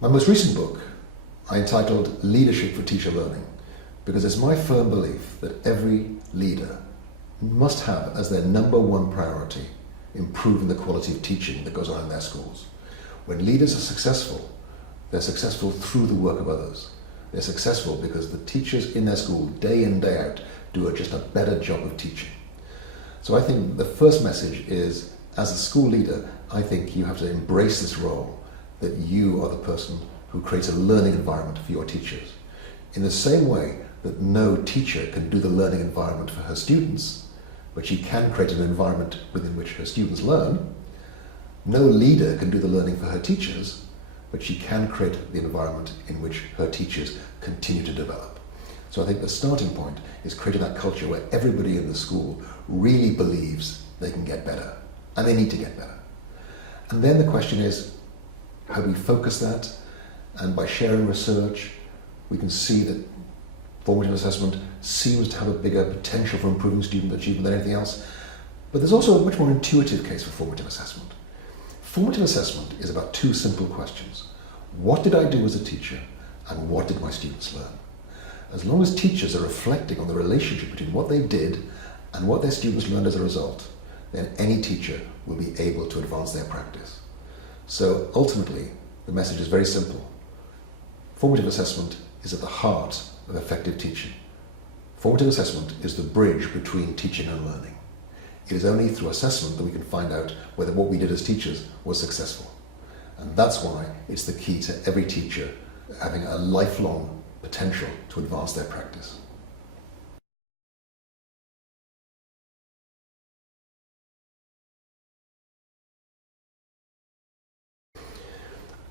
My most recent book I entitled Leadership for Teacher Learning, because it's my firm belief that every leader must have as their number one priority improving the quality of teaching that goes on in their schools. When leaders are successful, they're successful through the work of others. They're successful because the teachers in their school, day in, day out, do just a better job of teaching. So I think the first message is, as a school leader, I think you have to embrace this role, that you are the person who creates a learning environment for your teachers. In the same way that no teacher can do the learning environment for her students, but she can create an environment within which her students learn, no leader can do the learning for her teachers, but she can create the environment in which her teachers continue to develop. So I think the starting point is creating that culture where everybody in the school really believes they can get better, and they need to get better. And then the question is, how do we focus that? And by sharing research, we can see that formative assessment seems to have a bigger potential for improving student achievement than anything else. But there's also a much more intuitive case for formative assessment. Formative assessment is about two simple questions. What did I do as a teacher, and what did my students learn? As long as teachers are reflecting on the relationship between what they did and what their students learned as a result, then any teacher will be able to advance their practice. So ultimately, the message is very simple. Formative assessment is at the heart of effective teaching. Formative assessment is the bridge between teaching and learning. It is only through assessment that we can find out whether what we did as teachers was successful. And that's why it's the key to every teacher having a lifelong potential to advance their practice.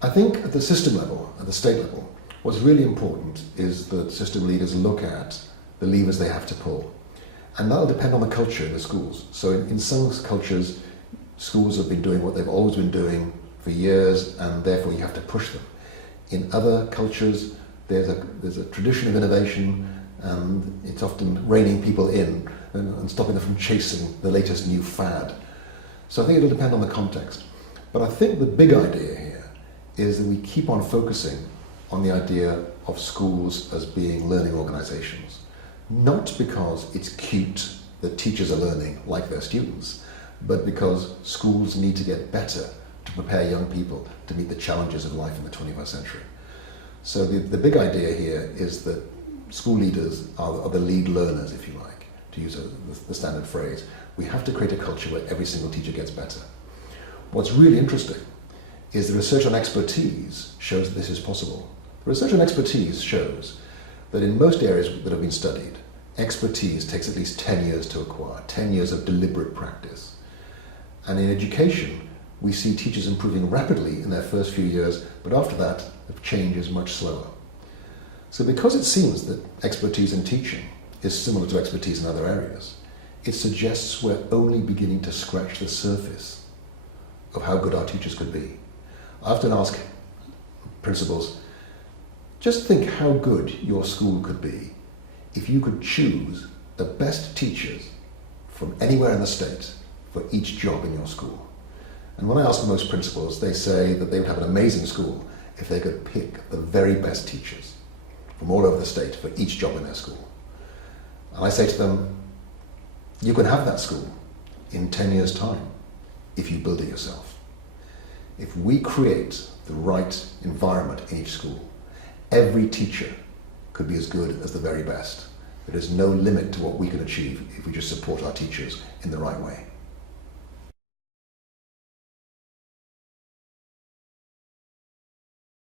I think at the system level, at the state level, what's really important is that system leaders look at the levers they have to pull. And that'll depend on the culture in the schools. So in some cultures, schools have been doing what they've always been doing for years, and therefore you have to push them. In other cultures, there's a tradition of innovation, and it's often reining people in and stopping them from chasing the latest new fad. So I think it'll depend on the context. But I think the big idea here is that we keep on focusing on the idea of schools as being learning organizations. Not because it's cute that teachers are learning like their students, but because schools need to get better to prepare young people to meet the challenges of life in the 21st century. So the big idea here is that school leaders are the lead learners, if you like, to use the standard phrase. We have to create a culture where every single teacher gets better. What's really interesting is the research on expertise shows that this is possible. The research on expertise shows that in most areas that have been studied, expertise takes at least 10 years to acquire, 10 years of deliberate practice. And in education, we see teachers improving rapidly in their first few years, but after that, the change is much slower. So because it seems that expertise in teaching is similar to expertise in other areas, it suggests we're only beginning to scratch the surface of how good our teachers could be. I often ask principals, just think how good your school could be if you could choose the best teachers from anywhere in the state for each job in your school. And when I ask most principals, they say that they would have an amazing school if they could pick the very best teachers from all over the state for each job in their school. And I say to them, you can have that school in 10 years' time if you build it yourself. If we create the right environment in each school, every teacher could be as good as the very best. There is no limit to what we can achieve if we just support our teachers in the right way.